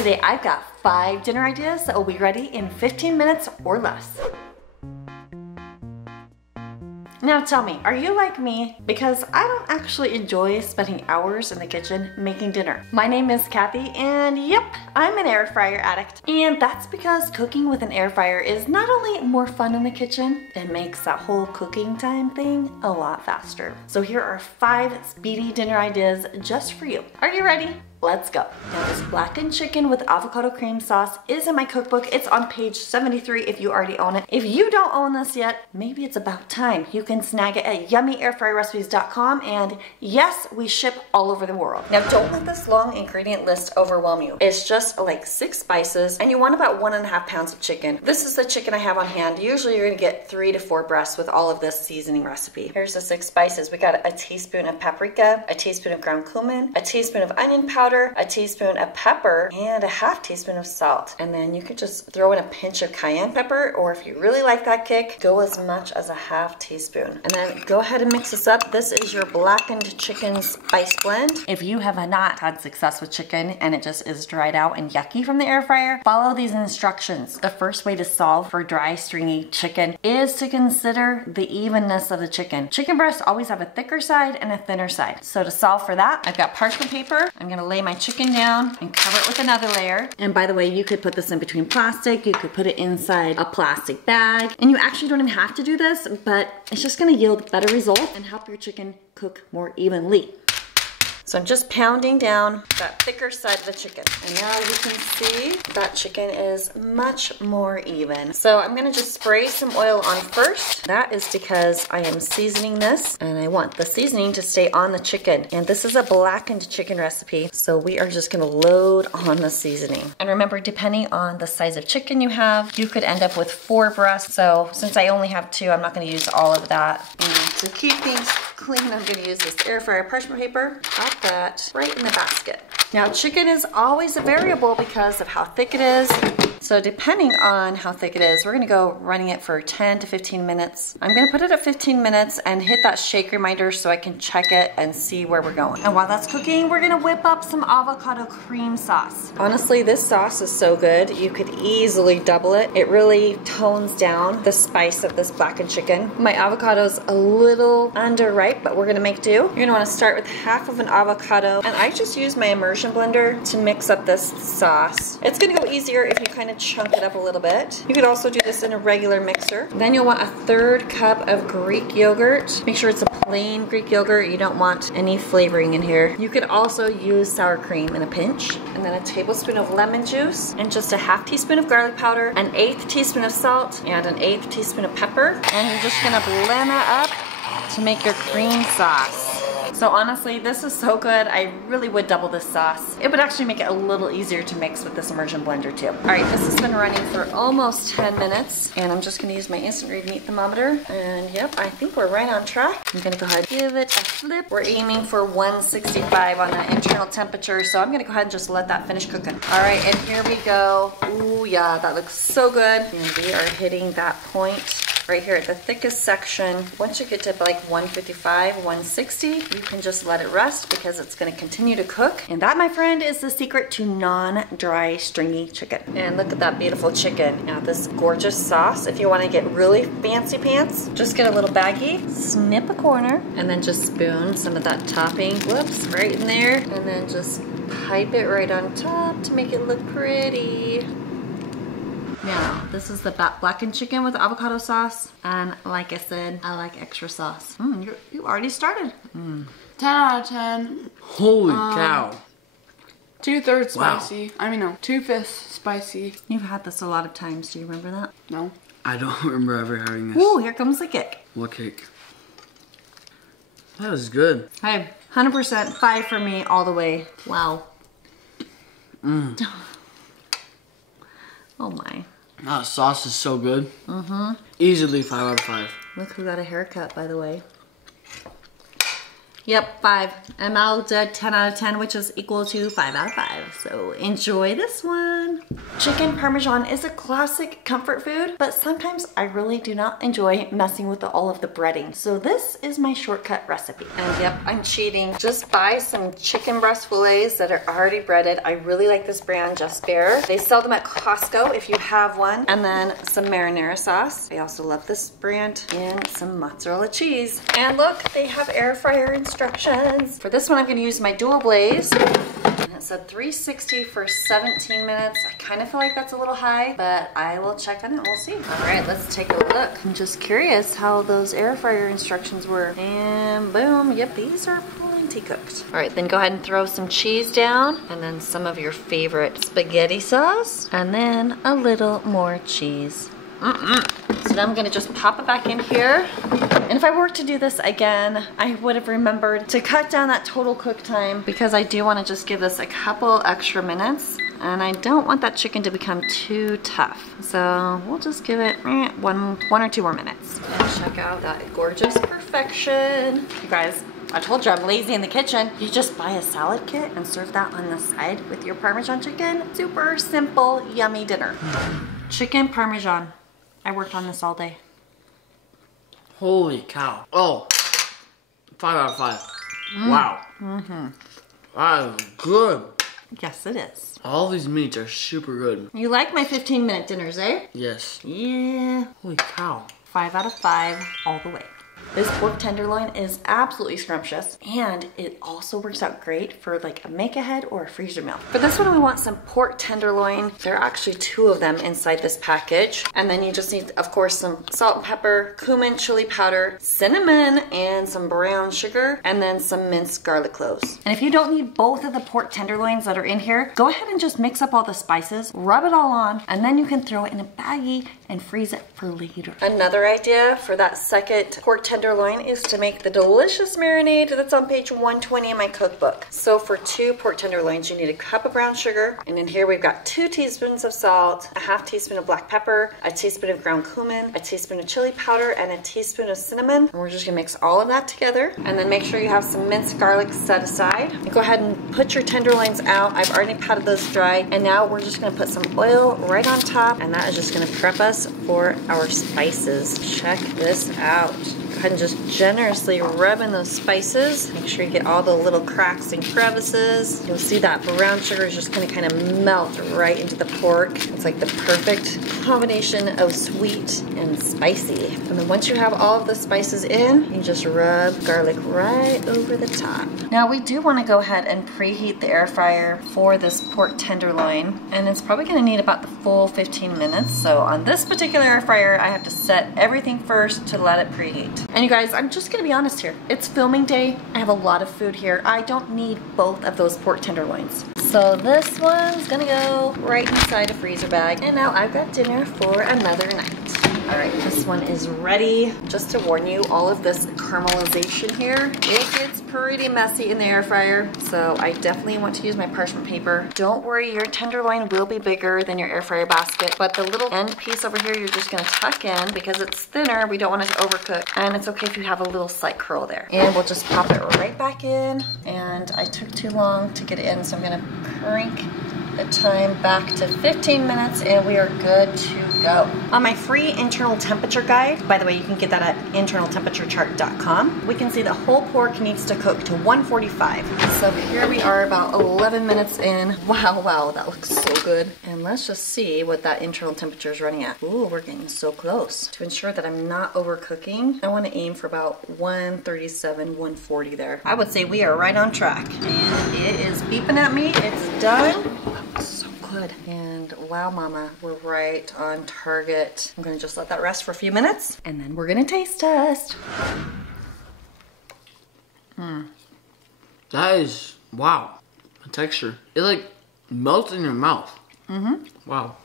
Today I've got 5 dinner ideas that will be ready in 15 minutes or less. Now tell me, are you like me? Because I don't actually enjoy spending hours in the kitchen making dinner. My name is Kathy, and yep, I'm an air fryer addict. And that's because cooking with an air fryer is not only more fun in the kitchen, it makes that whole cooking time thing a lot faster. So here are 5 speedy dinner ideas just for you. Are you ready? Let's go. Now this blackened chicken with avocado cream sauce is in my cookbook. It's on page 73 if you already own it. If you don't own this yet, maybe it's about time. You can snag it at yummyairfryerrecipes.com, and yes, we ship all over the world. Now don't let this long ingredient list overwhelm you. It's just like 6 spices, and you want about 1.5 pounds of chicken. This is the chicken I have on hand. Usually you're gonna get 3 to 4 breasts with all of this seasoning recipe. Here's the 6 spices. We got a teaspoon of paprika, a teaspoon of ground cumin, a teaspoon of onion powder, a teaspoon of pepper, and a ½ teaspoon of salt. And then you could just throw in a pinch of cayenne pepper, or if you really like that kick, go as much as a ½ teaspoon. And then go ahead and mix this up. This is your blackened chicken spice blend. If you have not had success with chicken and it just is dried out and yucky from the air fryer, follow these instructions. The first way to solve for dry, stringy chicken is to consider the evenness of the chicken. Chicken breasts always have a thicker side and a thinner side. So to solve for that, I've got parchment paper. I'm gonna lay my chicken down and cover it with another layer. And by the way, you could put this in between plastic, you could put it inside a plastic bag, and you actually don't even have to do this, but it's just gonna yield better results and help your chicken cook more evenly. So I'm just pounding down that thicker side of the chicken. And now you can see that chicken is much more even. So I'm gonna just spray some oil on first. That is because I am seasoning this and I want the seasoning to stay on the chicken. And this is a blackened chicken recipe, so we are just gonna load on the seasoning. And remember, depending on the size of chicken you have, you could end up with 4 breasts. So since I only have 2, I'm not gonna use all of that. And to keep things clean, I'm gonna use this air fryer parchment paper. Pop that right in the basket. Now chicken is always a variable because of how thick it is. So depending on how thick it is, we're gonna go running it for 10 to 15 minutes. I'm gonna put it at 15 minutes and hit that shake reminder so I can check it and see where we're going. And while that's cooking, we're gonna whip up some avocado cream sauce. Honestly, this sauce is so good, you could easily double it. It really tones down the spice of this blackened chicken. My avocado's a little underripe, but we're gonna make do. You're gonna wanna start with half of an avocado, and I just use my immersion blender to mix up this sauce. It's gonna go easier if you kind of chunk it up a little bit. You could also do this in a regular mixer. Then you'll want a 1/3 cup of Greek yogurt. Make sure it's a plain Greek yogurt. You don't want any flavoring in here. You could also use sour cream in a pinch. And then a tablespoon of lemon juice, and just a ½ teaspoon of garlic powder, an 1/8 teaspoon of salt, and an 1/8 teaspoon of pepper. And you're just gonna blend that up to make your cream sauce. So honestly, this is so good. I really would double this sauce. It would actually make it a little easier to mix with this immersion blender too. All right, this has been running for almost 10 minutes, and I'm just gonna use my instant read meat thermometer. And yep, I think we're right on track. I'm gonna go ahead and give it a flip. We're aiming for 165 on the internal temperature, so I'm gonna go ahead and just let that finish cooking. All right, and here we go. Ooh, yeah, that looks so good. And we are hitting that point right here at the thickest section. Once you get to like 155, 160, you can just let it rest because it's gonna continue to cook. And that, my friend, is the secret to non-dry, stringy chicken. And look at that beautiful chicken. Now this gorgeous sauce, if you wanna get really fancy pants, just get a little baggie, snip a corner, and then just spoon some of that topping, whoops, right in there, and then just pipe it right on top to make it look pretty. Now, this is the blackened chicken with avocado sauce, and like I said, I like extra sauce. You already started. 10 out of 10. Holy cow. 2/3 Wow. spicy. I mean, no, 2/5 spicy. You've had this a lot of times. Do you remember that? No. I don't remember ever having this. Ooh, here comes the kick. What cake? That was good. Hey, 100% 5 for me all the way. Wow. Oh my. That sauce is so good. Easily 5 out of 5. Look who got a haircut, by the way. Yep, 5. I'm out at 10 out of 10, which is equal to 5 out of 5. So enjoy this one. Chicken Parmesan is a classic comfort food, but sometimes I really do not enjoy messing with all of the breading. So this is my shortcut recipe. And yep, I'm cheating. Just buy some chicken breast fillets that are already breaded. I really like this brand, Just Bare. They sell them at Costco if you have one. And then some marinara sauce. I also love this brand. And some mozzarella cheese. And look, they have air fryer instructions. For this one, I'm gonna use my dual blaze. And it said 360 for 17 minutes. I kind of feel like that's a little high, but I will check on it and we'll see. All right, let's take a look. I'm just curious how those air fryer instructions were. And boom, yep, these are plenty cooked. All right, then go ahead and throw some cheese down and then some of your favorite spaghetti sauce and then a little more cheese. So now I'm gonna just pop it back in here. And if I were to do this again, I would have remembered to cut down that total cook time because I do wanna just give this a couple extra minutes and I don't want that chicken to become too tough. So we'll just give it one or two more minutes. And check out that gorgeous perfection. You guys, I told you I'm lazy in the kitchen. You just buy a salad kit and serve that on the side with your Parmesan chicken. Super simple, yummy dinner. Chicken Parmesan. I worked on this all day. Holy cow. Oh, 5 out of 5. Wow. That is good. Yes, it is. All these meats are super good. You like my 15-minute dinners, eh? Yes. Yeah. Holy cow. 5 out of 5 all the way. This pork tenderloin is absolutely scrumptious and it also works out great for like a make ahead or a freezer meal. For this one we want some pork tenderloin. There are actually 2 of them inside this package. And then you just need, of course, some salt and pepper, cumin, chili powder, cinnamon, and some brown sugar, and then some minced garlic cloves. And if you don't need both of the pork tenderloins that are in here, go ahead and just mix up all the spices, rub it all on, and then you can throw it in a baggie and freeze it for later. Another idea for that second pork tenderloin is to make the delicious marinade that's on page 120 in my cookbook. So for 2 pork tenderloins, you need a cup of brown sugar, and in here we've got 2 teaspoons of salt, a half teaspoon of black pepper, a teaspoon of ground cumin, a teaspoon of chili powder, and a teaspoon of cinnamon. And we're just gonna mix all of that together, and then make sure you have some minced garlic set aside. And go ahead and put your tenderloins out. I've already patted those dry, and now we're just gonna put some oil right on top, and that is just gonna prep us for our spices. Check this out. Go ahead and just generously rub in those spices. Make sure you get all the little cracks and crevices. You'll see that brown sugar is just gonna kind of melt right into the pork. It's like the perfect combination of sweet and spicy. And then once you have all of the spices in, you just rub garlic right over the top. Now we do want to go ahead and preheat the air fryer for this pork tenderloin, and it's probably gonna need about the full 15 minutes. So on this particular air fryer, I have to set everything first to let it preheat. And you guys, I'm just gonna be honest here. It's filming day. I have a lot of food here. I don't need both of those pork tenderloins. So this one's gonna go right inside a freezer bag. And now I've got dinner for another night. All right, this one is ready. Just to warn you, all of this caramelization here, it gets pretty messy in the air fryer. So I definitely want to use my parchment paper. Don't worry, your tenderloin will be bigger than your air fryer basket, but the little end piece over here, you're just gonna tuck in because it's thinner. We don't want it to overcook. And it's okay if you have a little slight curl there. And we'll just pop it right back in. And I took too long to get it in, so I'm gonna crank the time back to 15 minutes and we are good to go. On my free internal temperature guide, by the way, you can get that at internaltemperaturecharts.com, we can see the whole pork needs to cook to 145. So here we are about 11 minutes in. Wow, that looks so good. And let's just see what that internal temperature is running at. Ooh, we're getting so close. To ensure that I'm not overcooking, I want to aim for about 137, 140 there. I would say we are right on track. And it is beeping at me. It's done. So good. And wow, mama, we're right on target. I'm gonna just let that rest for a few minutes and then we're gonna taste test. That is, wow, the texture. It like melts in your mouth. Wow,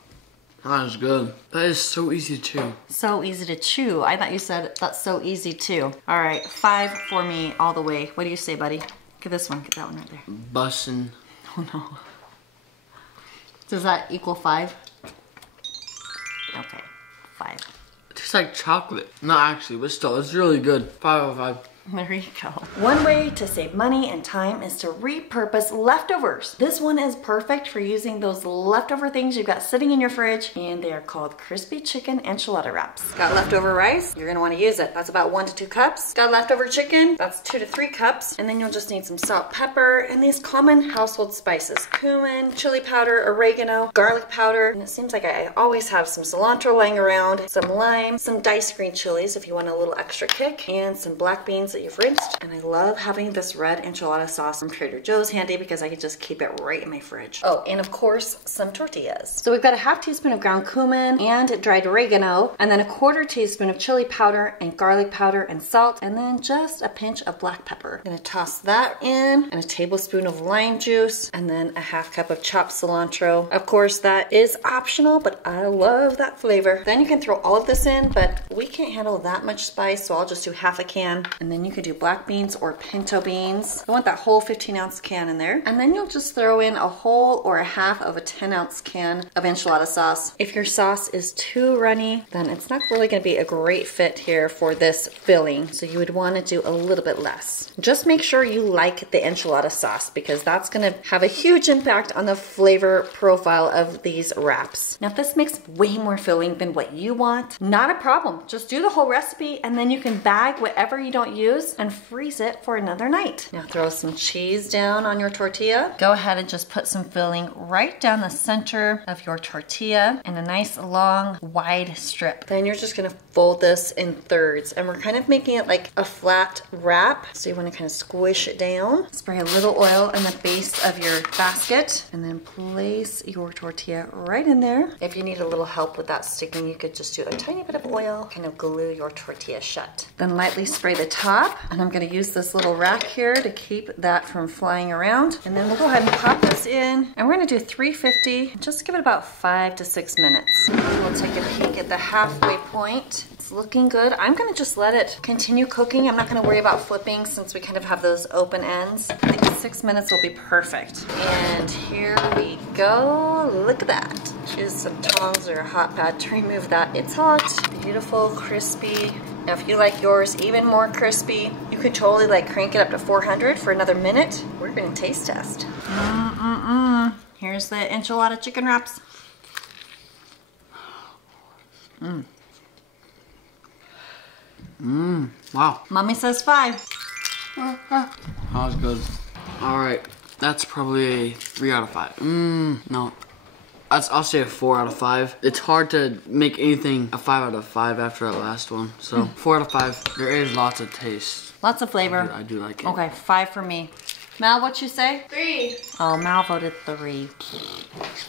that is good. That is so easy to chew. So easy to chew. I thought you said that's so easy too. All right, 5 for me all the way. What do you say, buddy? Get this one, get that one right there. Bussin'. Oh no. Does that equal 5? Okay, 5. It tastes like chocolate. Not actually, but still, it's really good. 5 out of 5. There you go. One way to save money and time is to repurpose leftovers. This one is perfect for using those leftover things you've got sitting in your fridge, and they are called crispy chicken enchilada wraps. Got leftover rice? You're gonna want to use it. That's about 1 to 2 cups. Got leftover chicken? That's 2 to 3 cups. And then you'll just need some salt, pepper, and these common household spices. Cumin, chili powder, oregano, garlic powder, and it seems like I always have some cilantro lying around, some lime, some diced green chilies if you want a little extra kick, and some black beans that you've rinsed. And I love having this red enchilada sauce from Trader Joe's handy because I can just keep it right in my fridge. Oh, and of course, some tortillas. So we've got a half teaspoon of ground cumin and dried oregano, and then a 1/4 teaspoon of chili powder and garlic powder and salt, and then just a pinch of black pepper. I'm gonna toss that in, and a tablespoon of lime juice, and then a 1/2 cup of chopped cilantro. Of course, that is optional, but I love that flavor. Then you can throw all of this in, but we can't handle that much spice, so I'll just do 1/2 can. And then you could do black beans or pinto beans. I want that whole 15-ounce can in there. And then you'll just throw in a whole or a 1/2 of a 10-ounce can of enchilada sauce. If your sauce is too runny, then it's not really gonna be a great fit here for this filling, so you would wanna do a little bit less. Just make sure you like the enchilada sauce because that's gonna have a huge impact on the flavor profile of these wraps. Now, if this makes way more filling than what you want, not a problem. Just do the whole recipe and then you can bag whatever you don't use and freeze it for another night. Now throw some cheese down on your tortilla. Go ahead and just put some filling right down the center of your tortilla in a nice long wide strip. Then you're just gonna fold this in thirds, and we're kind of making it like a flat wrap, so you want to kind of squish it down. Spray a little oil in the base of your basket and then place your tortilla right in there. If you need a little help with that sticking, you could just do a tiny bit of oil, kind of glue your tortilla shut. Then lightly spray the top, and I'm going to use this little rack here to keep that from flying around. And then we'll go ahead and pop this in, and we're going to do 350, just give it about 5 to 6 minutes. We'll take a peek at the halfway point. It's looking good. I'm gonna just let it continue cooking. I'm not gonna worry about flipping since we kind of have those open ends. I think 6 minutes will be perfect. And here we go. Look at that. Use some tongs or a hot pad to remove that. It's hot, beautiful, crispy. Now, if you like yours even more crispy, you could totally like crank it up to 400 for another minute. We're gonna taste test. Here's the enchilada chicken wraps. Wow. Mommy says 5. That was good. All right, that's probably a 3 out of 5. No, I'll say a 4 out of 5. It's hard to make anything a 5 out of 5 after that last one. So 4 out of 5. There is lots of taste. Lots of flavor. I do like it. Okay, 5 for me. Mal, what'd you say? 3. Oh, Mal voted 3.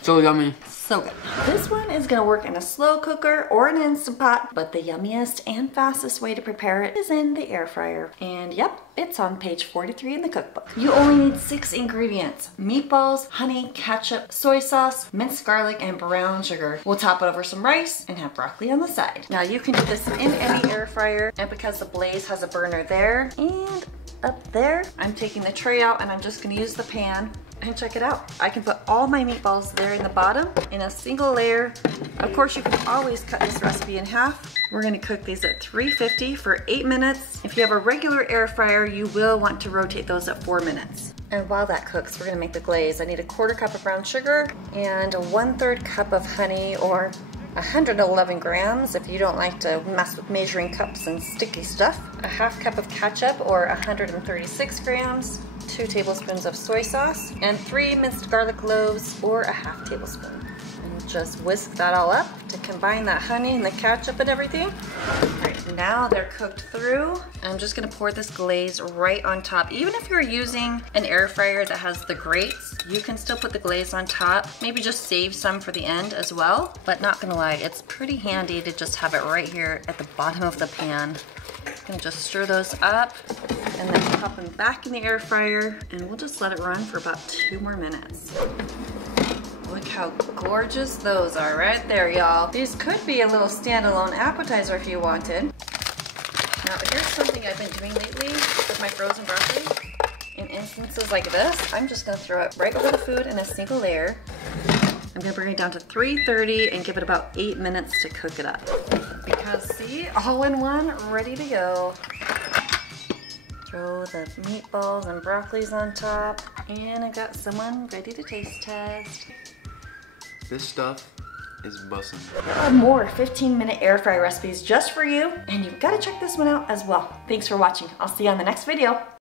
So yummy. So good. This one is gonna work in a slow cooker or an Instant Pot, but the yummiest and fastest way to prepare it is in the air fryer. And yep, it's on page 43 in the cookbook. You only need 6 ingredients: meatballs, honey, ketchup, soy sauce, minced garlic, and brown sugar. We'll top it over some rice and have broccoli on the side. Now you can do this in any air fryer, and because the Blaze has a burner there and up there, I'm taking the tray out and I'm just gonna use the pan. And check it out. I can put all my meatballs there in the bottom in a single layer. Of course, you can always cut this recipe in half. We're gonna cook these at 350 for 8 minutes. If you have a regular air fryer, you will want to rotate those at 4 minutes. And while that cooks, we're gonna make the glaze. I need a 1/4 cup of brown sugar and a 1/3 cup of honey, or 111 grams if you don't like to mess with measuring cups and sticky stuff. A 1/2 cup of ketchup, or 136 grams. 2 tablespoons of soy sauce, and 3 minced garlic cloves, or a 1/2 tablespoon. And just whisk that all up to combine that honey and the ketchup and everything. All right, now they're cooked through. I'm just gonna pour this glaze right on top. Even if you're using an air fryer that has the grates, you can still put the glaze on top. Maybe just save some for the end as well. But not gonna lie, it's pretty handy to just have it right here at the bottom of the pan. Gonna just stir those up and then pop them back in the air fryer, and we'll just let it run for about 2 more minutes. Look how gorgeous those are right there, y'all. These could be a little standalone appetizer if you wanted. Now, here's something I've been doing lately with my frozen broccoli. In instances like this, I'm just gonna throw it right over the food in a single layer. I'm gonna bring it down to 330 and give it about 8 minutes to cook it up. Because see, all in one, ready to go. Throw the meatballs and broccolis on top. And I got someone ready to taste test. This stuff is bussin'. More 15-minute air fry recipes just for you. And you've got to check this one out as well. Thanks for watching. I'll see you on the next video.